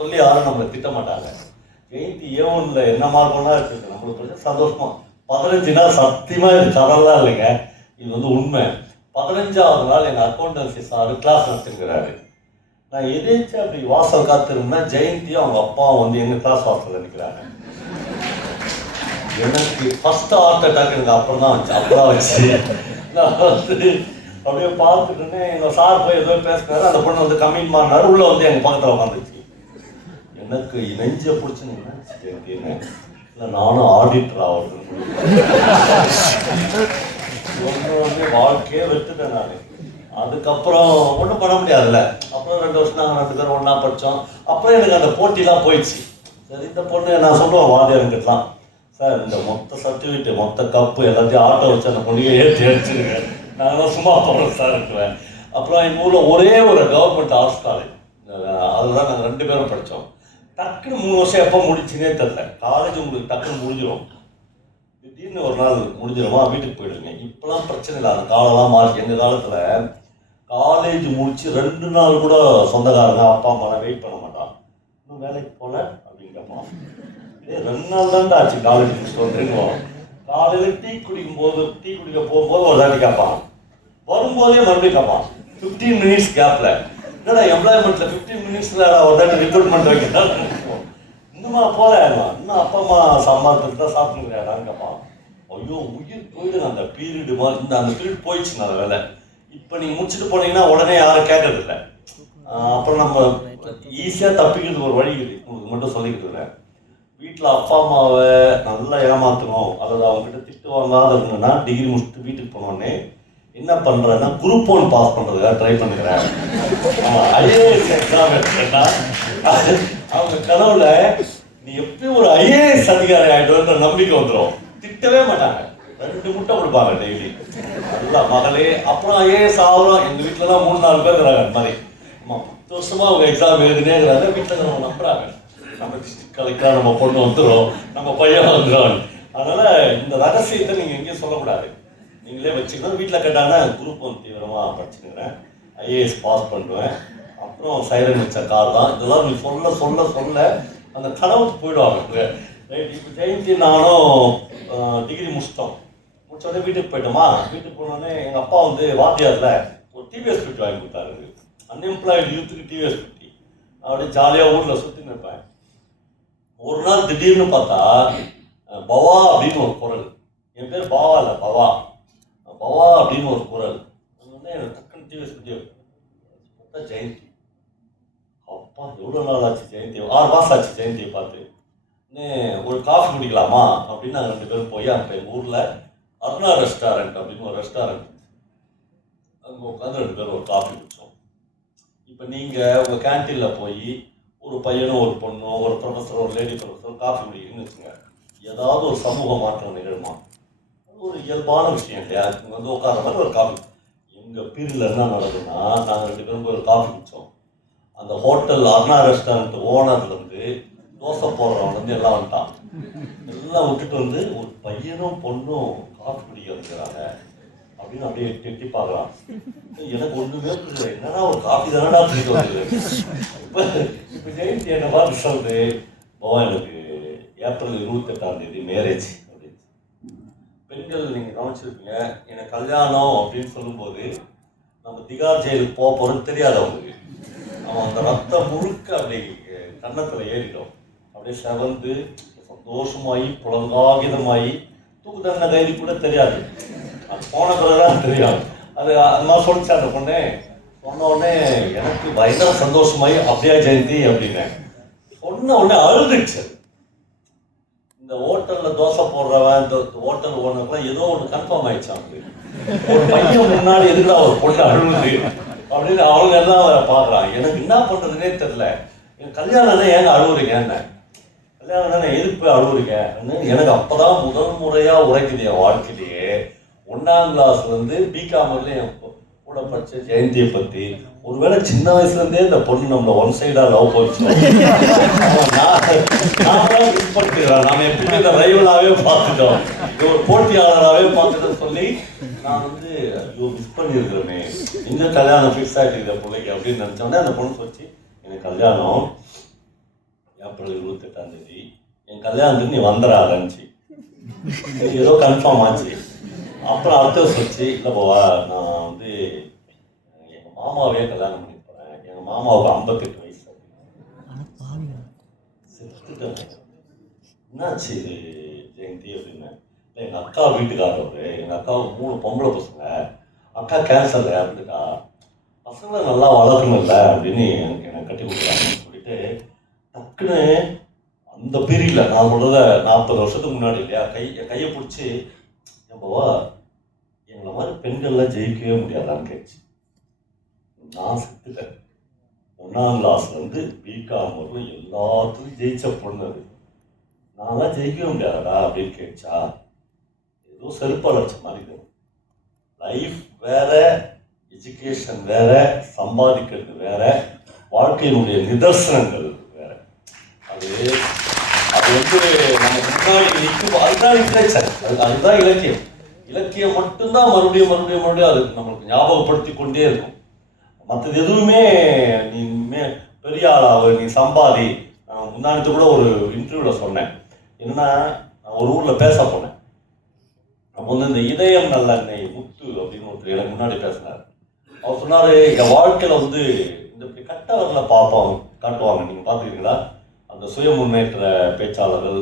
சொல்லி யாரும் நம்மளை திட்ட மாட்டாங்க. ஜெயந்தி ஏவன்ல என்ன மார்க்கம்னா இருக்குது நம்மளுக்கு கொஞ்சம் சந்தோஷமா. 15 நாள் சத்தியமாக இது கதெல்லாம் இல்லைங்க, இது வந்து உண்மை. 15ஆவது நாள் எங்கள் அக்கௌண்டன்சி சார் கிளாஸ் நடத்துங்கிறாரு. நான் எதேச்சு அப்படி வாசல் காத்திருந்தேன், ஜெயந்தியும் அவங்க அப்பாவும் வந்து எங்கள் கிளாஸ் வாசலில் நிற்கிறாங்க. எனக்கு ஃபர்ஸ்ட் ஹார்ட் அட்டாக் எனக்கு அப்புறம் தான் வந்துச்சு. அப்பதான் வச்சு நான் வந்து அப்படியே பார்த்துட்டுன்னு எங்கள் சார் போய் ஏதோ பேசினாரு. அந்த பொண்ணு வந்து கம்மின் மாறினாரு. உள்ள வந்து எங்கள் பக்கத்தில் உட்காந்துச்சு. எனக்கு நெஞ்சை பிடிச்சுன்னு ஜெயந்தின்னு இல்லை நானும் ஆடிட்டர் ஆகுறதுன்னு வந்து வாழ்க்கையே வெட்டுட்டேன் நான். அதுக்கப்புறம் ஒன்றும் பண்ண முடியாதுல்ல. அப்புறம் 2 வருஷம் நாங்கள் 2 பேரும் ஒன்றா படித்தோம். அப்புறம் எனக்கு அந்த போட்டிலாம் போயிடுச்சு. சரி, இந்த பொண்ணு நான் சொல்லுவேன் வாத்தியாருங்கிட்டலாம், சார் இந்த மொத்த சர்டிஃபிகேட்டு மொத்த கப்பு எல்லாத்தையும் ஆட்டோ வச்சு அந்த பொண்ணுக்கு ஏற்றி அடிச்சுருக்கேன், நாங்கள் சும்மா போகிறோம் சார் இருக்குவேன். அப்புறம் எங்கள் ஊரில் ஒரே ஒரு கவர்மெண்ட் ஆர்ட்ஸ் காலேஜ், அதுதான் நாங்கள் 2 பேரும் படித்தோம். டக்குன்னு 3 வருஷம் எப்போ முடிச்சுன்னே தெரில. காலேஜ் உங்களுக்கு டக்குன்னு முடிஞ்சிடும், திடீர்னு ஒரு நாள் முடிஞ்சிடுமா வீட்டுக்கு போயிடுங்க. இப்போலாம் பிரச்சனை இல்லை, அந்த காலம்லாம் மாறி. எங்கள் காலத்தில் காலேஜ் முடிச்சு 2 நாள் கூட சொந்தக்காரங்க அப்பா அம்மாலாம் வெயிட் பண்ண மாட்டான். இன்னும் வேலைக்கு போகல அப்படின்னு கேட்பான். 2 நாள் தான்டா ஆச்சு காலேஜ் முடிச்சுட்டு வந்துருவோம். காலையில் டீ குடிக்க போகும்போது ஒரு தாட்டி கேட்பான், வரும்போதே மறுபடியும் கேட்பான். 15 மினிட்ஸ் கேப்பில் என்னடா எம்ப்ளாய்மெண்ட்டில் 15 மினிட்ஸில் ஒரு தாட்டி ரெக்ரூட்மெண்ட் வைக்கிறான். இன்னுமா போல இன்னும் அப்பா அம்மா சம்பாதித்து தான் சாப்பிட்டுக்கிறாடான்னு கேட்பான். ஐயோ உயிர் போயிடுங்க அந்த பீரியடு மாதிரி. அந்த பீரியட் போயிடுச்சு நல்ல வேலை. இப்போ நீங்கள் முடிச்சுட்டு போனீங்கன்னா உடனே யாரும் கேட்கறதில்ல. அப்புறம் நம்ம ஈஸியாக தப்பிக்கிறது ஒரு வழி இருக்குது, உங்களுக்கு மட்டும் சொல்லிக்கிறதுல. வீட்டில் அப்பா அம்மாவை நல்லா ஏமாற்றணும், அதாவது அவங்ககிட்ட திட்டு வாங்காத இருந்ததுன்னா டிகிரி முடிச்சுட்டு வீட்டுக்கு போனோடனே என்ன பண்ணுறேன்னா குரூப் 1 பாஸ் பண்ணுறதுக்காக ட்ரை பண்ணுறேன். ஐஏஎஸ் எக்ஸாம் எடுத்துட்டா அவங்க கனவுல நீ எப்பயும் ஒரு ஐஏஎஸ் அதிகாரி ஆகிடுன்ற நம்பிக்கை வந்துடும். திட்டவே மாட்டாங்க, 2 முட்டை கொடுப்பாங்க டெய்லி. நல்லா மகளே அப்புறம் ஐஏஎஸ் ஆகிறோம். எங்கள் வீட்டிலலாம் 3-4 பேர் இருக்கிறாங்க. அந்த மாதிரி 10 வருஷமா அவங்க எக்ஸாம் எழுதினே இருக்கிறாங்க. வீட்டில் நம்ம நம்புறாங்க, நம்ம டிஸ்ட்ரிக்ட் கலெக்டராக நம்ம பொண்ணு வந்துடும், நம்ம பையன் வந்துடும். அதனால் இந்த ரகசியத்தை நீங்கள் எங்கேயும் சொல்லக்கூடாது, நீங்களே வச்சுக்கணும். வீட்டில் கேட்டாங்கன்னா குரூப் 1 தீவிரமாக படிச்சுக்கிறேன், ஐஏஎஸ் பாஸ் பண்ணுவேன், அப்புறம் சைரன் வச்ச கார் தான், இதெல்லாம் நீ சொல்ல சொல்ல சொல்ல அந்த கனவுக்கு போயிடுவாங்க. ரைட். இப்போ ஜெயந்தி நானும் டிகிரி முடிச்சோடனே வீட்டுக்கு போயிட்டோமா. வீட்டுக்கு போனோடனே எங்கள் அப்பா வந்து வாத்தியாரில் ஒரு டிவிஎஸ் 50 வாங்கி கொடுத்தாரு. அன்எம்ப்ளாய்டு யூத்துக்கு டிவிஎஸ் 50. அப்படியே ஜாலியாக ஊரில் சுற்றின்னு இருப்பேன். ஒரு நாள் திடீர்னு பார்த்தா பவா அப்படின்னு ஒரு குரல். என் பேர் பாவா இல்லை, பவா அப்படின்னு ஒரு குரல். எனக்கு டக்குன்னு டிவிஎஸ் 50 ஜெயந்தி. அப்பா எவ்வளோ நாள் ஆச்சு ஜெயந்தி, 6 மாதம் ஆச்சு ஜெயந்தியை பார்த்து. ஒரு காஃபி குடிக்கலாமா அப்படின்னு நாங்கள் 2 பேரும் போய் அங்கே எங்கள் ஊரில் அருணா ரெஸ்டாரண்ட் அப்படின்னு ஒரு ரெஸ்டாரண்ட், அங்கே உட்காந்து 2 பேரும் ஒரு காஃபி குடித்தோம். இப்போ நீங்கள் உங்கள் கேன்டீனில் போய் ஒரு பையனும் ஒரு பொண்ணும் ஒரு ப்ரொஃபஸர் ஒரு லேடி ப்ரொஃபஸர் காஃபி குடிக்கணும்னு வச்சுங்க, ஏதாவது ஒரு சமூக மாற்றம் நிகழுமா? ஒரு இயல்பான விஷயம் இல்லையா? இங்கே வந்து உட்கார மாதிரி ஒரு காஃபி. எங்கள் பீரியடில் என்ன நடக்குதுன்னா, நாங்கள் 2 பேரும் போய் ஒரு காஃபி குடித்தோம். அந்த ஹோட்டல் அருணா ரெஸ்டாரண்ட் ஓனர்லேருந்து தோசை போடுறவங்க எல்லாம் வந்துட்டான். எல்லாம் விட்டுட்டு வந்து ஒரு பையனும் பொண்ணும் காஃபி குடிக்க வந்துக்கிறாங்க அப்படின்னு அப்படியே எட்டி பார்க்கலாம். எனக்கு ஒன்றுமே புரியல, என்னன்னா ஒரு காஃபி தானடா குடிக்க வந்துது. இப்போ ஜெயந்தி என்ன பார்த்து சொல்லுது, எனக்கு ஏப்ரல் 28 மேரேஜ் அப்படின்னு. பெண்கள் நீங்கள் கவனிச்சிருப்பீங்க, எனக்கு கல்யாணம் அப்படின்னு சொல்லும்போது நம்ம திகார் ஜெயிலுக்கு போக போகிறோன்னு தெரியாது அவங்களுக்கு. அவன் அந்த ரத்தம் முழுக்க அப்படி கன்னத்தில் ஏறிடும், அப்படியே செவந்து சந்தோஷமாகி புலங்காகிதமாகி தூக்கு தண்டனை கைதி கூட தெரியாது, அது போன பிறகுதான் தெரியாது. அது மாதிரி சொல்லிச்சு அந்த பொண்ணு. சொன்ன உடனே எனக்கு பயங்கர சந்தோஷமாயி அப்படியா ஜெயந்தி அப்படின்னு சொன்ன உடனே அழுதுச்சு. இந்த ஹோட்டலில் தோசை போடுறவன் இந்த ஹோட்டல் ஓனருக்குலாம் ஏதோ ஒன்று கன்ஃபார்ம் ஆயிடுச்சு. அவங்களுக்கு ஒரு பையன் முன்னாடி எதுக்குடா ஒரு பொண்ணு அழுகுது அப்படின்னு அவங்க எல்லாம் அவரை பார்க்குறாங்க. எனக்கு என்ன பண்ணுறதுனே தெரில. என் கல்யாணம்னா ஏங்க அழுகுறீங்க, என்ன கல்யாணம் தானே எதுக்கு போய் அழுகுறீங்க? எனக்கு அப்போ தான் முதல் முறையாக உரைக்குது என் வாழ்க்கையிலேயே. 1ஆம் கிளாஸ்லேருந்து பிகாம் வரலையும் என் கூட படித்த ஜெயந்தியை பற்றி. ஒருவேளை சின்ன வயசுலேருந்தே இந்த பொண்ணு நம்மளை ஒன் சைடாக லவ் பண்ணிச்சோம். நான் மிஸ் பண்ணிக்கிறேன். நாம் எப்பயுமே இந்த ரைவலாகவே பார்த்துட்டோம், இது ஒரு போட்டியாளராகவே பார்த்துட்டோன்னு சொல்லி நான் வந்து ஐயோ மிஸ் பண்ணியிருக்கிறேனே, எங்கே கல்யாணம் ஃபிக்ஸ் ஆகிட்டு பிள்ளைக்கு அப்படின்னு நினச்சோடனே அந்த பொண்ணு சொல்லிச்சு, எனக்கு கல்யாணம் 28ஆம் தேதி என் கல்யாணத்துக்கு நீ வந்துடாதன்னுச்சு. ஏதோ கன்ஃபார்ம் ஆச்சு. அப்புறம் அடுத்த சொல்லிச்சு, இல்லை போவா நான் வந்து எங்கள் மாமாவே கல்யாணம் பண்ணி போகிறேன், எங்கள் மாமாவுக்கு 58 வயசு செத்துட்டேன். என்னாச்சு ஜெயந்தி அப்படின்னு. இல்லை எங்கள் அக்கா வீட்டுக்காரர், எங்கள் அக்காவுக்கு 3 பொம்பளை பசங்க, அக்கா கேன்சர் இறந்துட்டா, பசங்களை நல்லா வளர்க்கணும்ல அப்படின்னு எனக்கு கட்டி கொடுக்குறாங்கன்னு சொல்லிட்டு டக்குன்னு அந்த பீரியடில் நான் சொல்கிறத 40 வருஷத்துக்கு முன்னாடி இல்லையா, கையை பிடிச்சி எப்போவா எங்களை மாதிரி பெண்கள்லாம் ஜெயிக்கவே முடியாதான்னு கேட்டுச்சு. நான் செத்துட்டேன். 1ஆம் கிளாஸ்லேருந்து பிகாம் வரலும் எல்லாத்துக்கும் ஜெயிச்ச பொண்ணு அது, நான்லாம் ஜெயிக்கவே முடியாதடா அப்படின்னு கேட்டுச்சா. ஏதோ செருப்பால் அடிச்ச மாதிரி இருக்கும். லைஃப் வேற, எஜுகேஷன் வேற, சம்பாதிக்கிறது வேற, வாழ்க்கையினுடைய நிதர்சனங்கள் வேற. அது வந்து நமக்கு முன்னாடி நிற்கும். அதுதான் லிட்ரேச்சர், அதுதான் இலக்கியம். இலக்கியம் மட்டும்தான் மறுபடியும் மறுபடியும் மறுபடியும் அது நம்மளுக்கு ஞாபகப்படுத்தி கொண்டே இருக்கும். மற்றது எதுவுமே நீ பெரிய ஆளாக நீ சம்பாதி. நான் முன்னாடி கூட ஒரு இன்டர்வியூவில் சொன்னேன். என்னன்னா, நான் ஒரு ஊரில் பேச போனேன். அப்போ வந்து இந்த இதயம் நல்லெண்ணெய் முத்து அப்படின்னு ஒருத்தர் எனக்கு முன்னாடி பேசினார். அவர் சொன்னார், என் வாழ்க்கையில் வந்து இந்த கட்டவரில் பார்ப்போம் காட்டுவாங்க, நீங்கள் பார்த்துருக்கீங்களா? அந்த சுய முன்னேற்ற பேச்சாளர்கள்,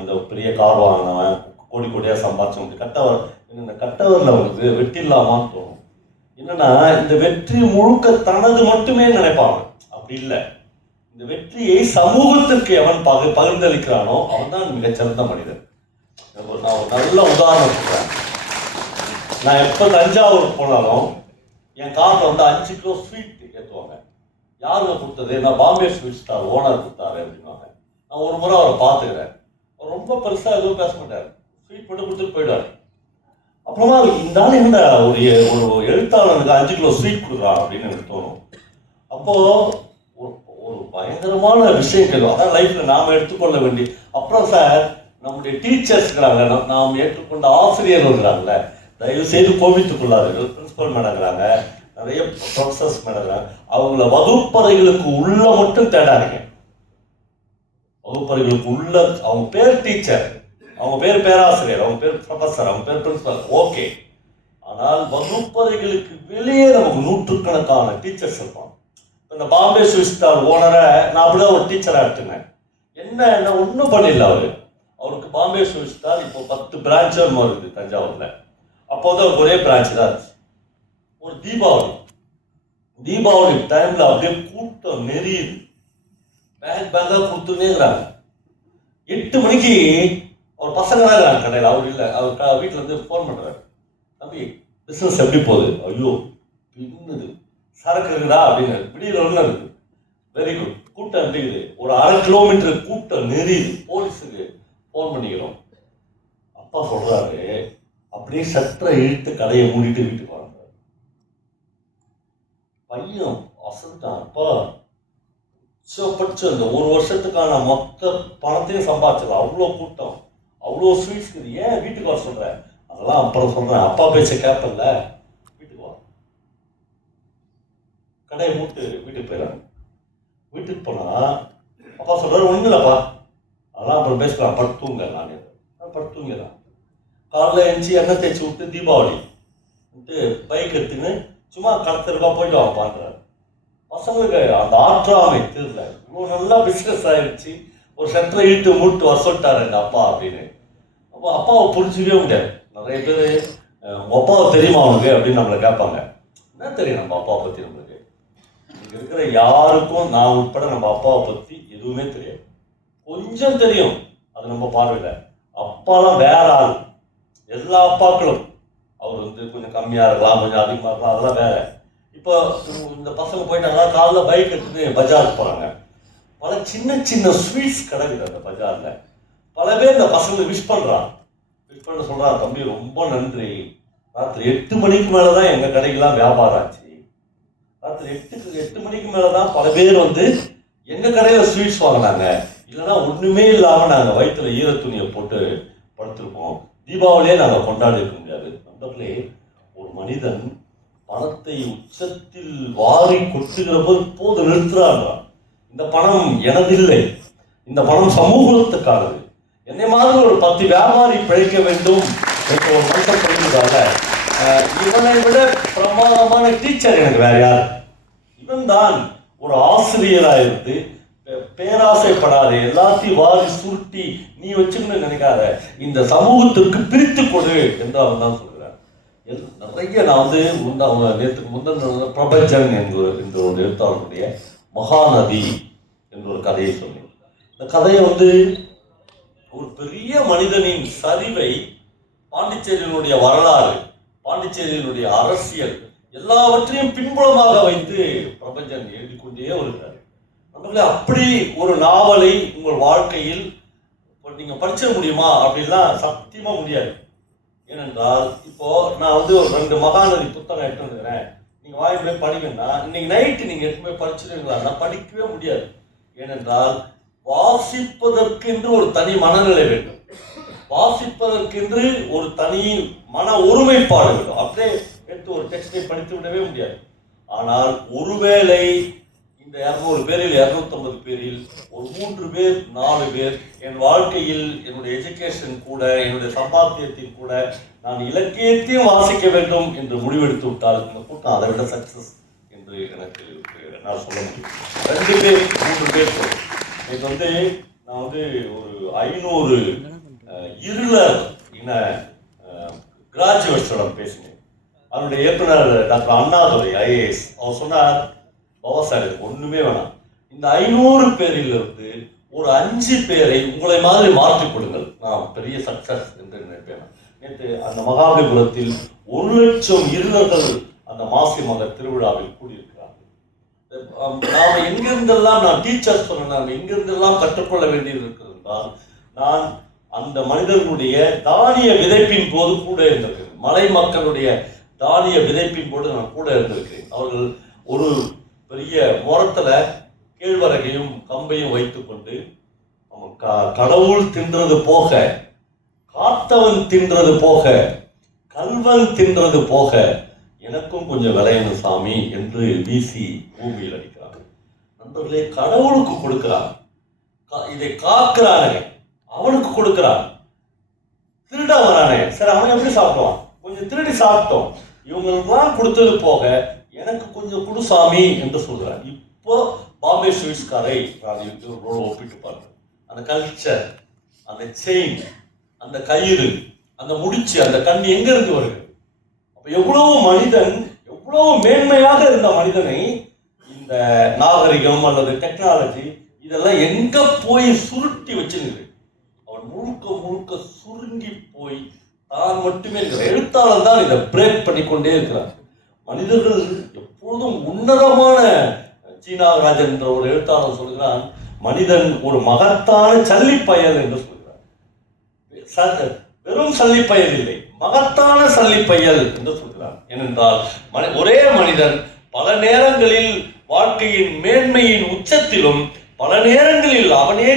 இந்த பெரிய கார் வாங்கினவன், கோடி கோடியாக சம்பாதிச்சவங்க கட்டவர், இந்த கட்டவரில் வந்து வெற்றி இல்லாமான்னு தோணும். என்னன்னா, இந்த வெற்றி முழுக்க தனது மட்டுமே நினைப்பாங்க. அப்படி இல்லை. இந்த வெற்றியை சமூகத்திற்கு எவன் பகிர்ந்தளிக்கிறானோ அவன் தான் மிகச்சிறந்த மனிதன். நான் ஒரு நல்ல உதாரணம் சொல்றேன். நான் எப்போ தஞ்சாவூர் போனாலும் என் காரில் வந்து 5 கிலோ ஸ்வீட் ஏற்றுவாங்க. யாருங்க கொடுத்தது? நான் பாம்பே ஸ்வீட் ஸ்டார் ஓனர் கொடுத்தாரு அப்படின்னாங்க. நான் ஒரு முறை அவரை பார்த்துக்கிறேன். அவர் ரொம்ப பெருசாக எதுவும் பேச மாட்டார், ஸ்வீட் மட்டும் கொடுத்துட்டு போயிடுவார். அப்புறமா இந்த ஆள் என்ன ஒரு எழுத்தாளனுக்கு 5 கிலோ ஸ்வீட் கொடுக்குறான் அப்படின்னு எனக்கு தோணும். அப்போது ஒரு பயங்கரமான விஷயம் கேட்கும். அதான் லைஃப்பில் நாம் எடுத்துக்கொள்ள வேண்டிய. அப்புறம் சார், நம்முடைய டீச்சர்ஸ் இருக்கிறாங்க, நாம் ஏற்றுக்கொண்ட ஆசிரியர் இருக்கிறாங்கல்ல, தயவு செய்து கோபித்துக் கொள்ளாதீர்கள். பிரின்சிபல் மேடங்கிறாங்க, நிறைய ப்ரொஃபசர்ஸ் மேடங்கிறாங்க. அவங்கள வகுப்பறைகளுக்கு உள்ள மட்டும் தேடாதீங்க. வகுப்பறைகளுக்கு உள்ள அவங்க பேர் டீச்சர், அவங்க பேர் பேராசிரியர், அவங்க பேர் ப்ரொஃபசர், அவங்க பேர் பிரின்சிபல், ஓகே. ஆனால் வகுப்பறைகளுக்கு வெளியே நமக்கு நூற்றுக்கணக்கான டீச்சர்ஸ் இருப்பாங்க. இந்த பாம்பே ஸ்வீட் ஸ்டார் ஓனரை நான் அப்படிதான் ஒரு டீச்சராக எடுத்துனேன். என்ன ஒன்றும் பண்ணல அவருக்கு பாம்பே ஸ்வீட் ஸ்டார் இப்போ 10 பிரான்ச்சும் வருது தஞ்சாவூர்ல. அப்போது அவருக்கு ஒரே பிரான்ச் தான் இருந்துச்சு. ஒரு தீபாவளி டைம்ல அப்படியே கூட்டம் நெறியுது. பேங்காக கொடுத்துனேங்கிறாங்க. 8 மணிக்கு அவர் பசங்க தான் இருக்கிறாங்க கடையில், அவர் இல்லை. அவர் வீட்டில் இருந்து ஃபோன் பண்ணுறாரு, தம்பி பிஸ்னஸ் எப்படி போகுது? ஐயோ பின்னுது, சரக்கு இருக்குதா அப்படின்னு. விடியல் ஒன்று இருக்குது. Very good. கூட்டம் இருக்குது. ஒரு 1/2 கிலோமீட்டர் கூட்டம் நெறியுது. போலீஸுக்கு ஃபோன் பண்ணிக்கிறோம். அப்பா சொல்றாரு, அப்படியே சற்றை இழுத்து கடையை மூடிட்டு வீட்டுக்கு வராங்க. பையன் அசல்ட்டான். அப்பா உச்சப்பட்சம் இந்த 1 வருஷத்துக்கான மொத்த பணத்தையும் சம்பாதிச்சலாம். அவ்வளோ கூட்டம், அவ்வளோ ஸ்வீட்ஸ் இருக்குது. ஏன் வீட்டுக்கு வர சொல்கிறேன்? அதெல்லாம் அப்புறம் சொல்கிறேன். அப்பா பேச்ச கேட்பல, வீட்டுக்கு வா. கடையை மூட்டு வீட்டுக்கு போயிடறாங்க. வீட்டுக்கு போனால் அப்பா சொல்கிறாரு, ஒன்றும் இல்லைப்பா, அதெல்லாம் அப்புறம் பேசலாம், படுத்துங்க. நான் படுத்துங்கிறான். காலைல எழுந்துச்சி எண்ணெய் தேய்ச்சி விட்டு தீபாவளி விட்டு பைக் எடுத்துன்னு சும்மா கடத்திருக்கா போயிட்டு வாப்பான்றாரு. பசங்களுக்கு அந்த ஆற்றாமை தெரியல. இவ்வளோ நல்லா பிஸ்னஸ் ஆகிடுச்சு, ஒரு சென்டரை இழுத்து மூட்டு வர சொல்லிட்டாரு எங்கள் அப்பா அப்படின்னு. அப்போ அப்பாவை புரிஞ்சிக்கவே முடியாது. நிறைய பேர் உங்கள் அப்பாவை தெரியுமா அவனுக்கு அப்படின்னு நம்மளை கேட்பாங்க. என்ன தெரியும் நம்ம அப்பாவை பற்றி? நம்மளுக்கு இங்கே இருக்கிற யாருக்கும், நான் உட்பட, நம்ம அப்பாவை பற்றி எதுவுமே தெரியாது. கொஞ்சம் தெரியும், அது நம்ம பார்வையில். அப்பாலாம் வேற ஆள். எல்லா அப்பாக்களும் அவர் வந்து கொஞ்சம் கம்மியாக இருக்கலாம், கொஞ்சம் அதிகமாக இருக்கலாம், அதெல்லாம் வேற. இப்போ இந்த பசங்க போயிட்டாங்கன்னா காலைல பைக் எடுத்துட்டு பஜாருக்கு போகிறாங்க. பல சின்ன சின்ன ஸ்வீட்ஸ் கிடைக்குது அந்த பஜாரில். பல பேர் இந்த பசங்களை விஷ் பண்ணுறான். விஷ் பண்ண சொல்கிறான், தம்பி ரொம்ப நன்றி, ராத்திரி 8 மணிக்கு மேலே தான் எங்கள் கடைக்கெல்லாம் வியாபாரம் ஆச்சு. ராத்திரி 8 மணிக்கு மேலே தான் பல பேர் வந்து எங்கள் கடையில் ஸ்வீட்ஸ் வாங்கினாங்க. இல்லைன்னா ஒன்றுமே இல்லாமல் நாங்கள் வயிற்றுல ஈரத்துணியை போட்டு படுத்திருப்போம். தீபாவளியே நாங்கள் கொண்டாடி இருக்க முடியாது. நண்பர்களே, ஒரு மனிதன் பணத்தை உச்சத்தில் வாரி கொட்டுகிற போது நிறுத்துறான்றான். இந்த பணம் எனதில்லை, இந்த பணம் சமூகத்துக்கானது. என்னை மாதிரி ஒரு 10 வியாபாரி பிழைக்க வேண்டும் என்ற ஒரு மனசை புரிந்ததால இவனை விட பிரமாதமான டீச்சர் எனக்கு வேற யார்? இவன் தான் ஒரு ஆசிரியராக இருந்து பேராசைப்படாதே, எல்லாத்தையும் வாரி சுருட்டி நீ வச்சுக்கணும்னு நினைக்காத, இந்த சமூகத்திற்கு பிரித்து கொடு என்று அவன் தான் சொல்கிறார். நிறைய நான் நேற்றுக்கு முந்தின பிரபஞ்சன் என்ற ஒரு எழுத்தாளருடைய மகாநதி என்ற ஒரு கதையை சொன்னேன். இந்த கதையை ஒரு பெரிய மனிதனின் சரிவை, பாண்டிச்சேரியினுடைய வரலாறு, பாண்டிச்சேரியினுடைய அரசியல் எல்லாவற்றையும் பின்புலமாக வைத்து பிரபஞ்சன் எழுதி கொண்டே வருகிறார். அப்படி ஒரு நாவலை உங்கள் வாழ்க்கையில் நீங்க படிச்சிட முடியுமா அப்படின்லாம் சத்தியமா முடியாது. ஏனென்றால் இப்போ நான் ஒரு 2 மகாநதி புத்தகம் எடுத்து வந்துக்கிறேன், நீங்க வாய்ப்பு படிக்கணும்னா இன்னைக்கு நைட்டு நீங்க எடுத்து போய் படிச்சிருவீங்களா? படிக்கவே முடியாது. ஏனென்றால் வாசிப்பதற்கென்று ஒரு தனி மனநிலை வேண்டும், வாசிப்பதற்கென்று ஒரு தனி மன ஒருமைப்பாடு வேண்டும். அப்படியே எடுத்து ஒரு டெக்ஸ்டை படித்து விடவே முடியாது. ஆனால் ஒருவேளை இந்த 200 பேரில் 250 பேரில் ஒரு 3 பேர் 4 பேர் என் வாழ்க்கையில் என்னுடைய எஜுகேஷன் கூட, என்னுடைய சம்பாத்தியத்தின் கூட நான் இலக்கியத்தையும் வாசிக்க வேண்டும் என்று முடிவெடுத்து விட்டால் இந்த கூட்டம் அதை விட சக்சஸ் என்று எனக்கு நான் சொல்ல முடியும். 2 பேர் 3 பேர் சொல்றேன். இன்னைக்கு நான் ஒரு 500 இருளர் இன கிராஜுவேட்ஸோட பேசினேன். அவருடைய இயக்குனர் டாக்டர் அண்ணாதுரை IAS அவர் சொன்னார், பவசாரி ஒண்ணுமே வேணாம், இந்த 500 பேரிலிருந்து ஒரு 5 பேரை உங்களை மாதிரி மாற்றிக் கொடுங்கள், நான் பெரிய சக்சஸ் என்று நினைப்பேன். நேற்று அந்த மகாபலிபுரத்தில் 1,00,000 இருளர்கள் அந்த மாசி மக திருவிழாவில் கூடியிருக்கிறார்கள். நாம எங்கிருந்தெல்லாம், நான் டீச்சர் சொன்ன, நாம் எங்கிருந்தெல்லாம் கற்றுக்கொள்ள வேண்டியது இருக்கிறது என்றால், நான் அந்த மனிதர்களுடைய தானிய விதைப்பின் போது கூட இருந்திருக்கிறேன். மலை மக்களுடைய தானிய விதைப்பின் போது நான் கூட இருந்திருக்கிறேன். அவர்கள் ஒரு பெரிய முரத்துல கேழ்வரகையும் கம்பையும் வைத்துக்கொண்டு கடவுள் தின்றது போக, காத்தவன் தின்றது போக, கல்வன் தின்றது போக, எனக்கும் கொஞ்சம் விளையணும் சாமி என்று வீசி பூமியில் அடிக்கிறாங்க. நண்பர்களே, கடவுளுக்கு கொடுக்கிறான், இதை காக்கிறானே அவனுக்கு கொடுக்கிறான். திருட வரானே, சரி அவன் எப்படி சாப்பிடுவான்? கொஞ்சம் திருடி சாப்பிட்டோம், இவங்களுக்கெல்லாம் கொடுத்தது போக எனக்கு கொஞ்சம் குடு சாமி என்று சொல்றான். இப்போ பாம்பே ஸ்வீட்ஸ்காரை நான் ஒப்பிட்டு பாருங்க. அந்த கல்ச்சர், அந்த செயின், அந்த கயிறு, அந்த முடிச்சு, அந்த கண் எங்க இருந்து வருது? அப்ப எவ்வளவு மனிதன், எவ்வளவு மேன்மையாக இருந்த மனிதனை இந்த நாகரிகம் அல்லது டெக்னாலஜி இதெல்லாம் எங்க போய் சுருட்டி வச்சிருக்கு. அவன் முழுக்க முழுக்க சுருங்கி போய் தான் மட்டுமே இருக்கிற எழுத்தாளர் தான் இதை பிரேக் பண்ணிக்கொண்டே இருக்கிறார். மனிதர்கள் எப்பொழுதும் உன்னதமான, சீனாராஜன் என்ற ஒரு எழுத்தாளர் சொல்கிறான், மனிதன் ஒரு மகத்தான சல்லிப்பயல் என்று சொல்கிறார். வெறும் சல்லிப்பயல் இல்லை, மகத்தான சல்லிப்பயல் என்று சொல்கிறார். ஏனென்றால் ஒரே மனிதன் பல நேரங்களில் வாழ்க்கையின் மேன்மையின் உச்சத்திலும், பல நேரங்களில் அவனே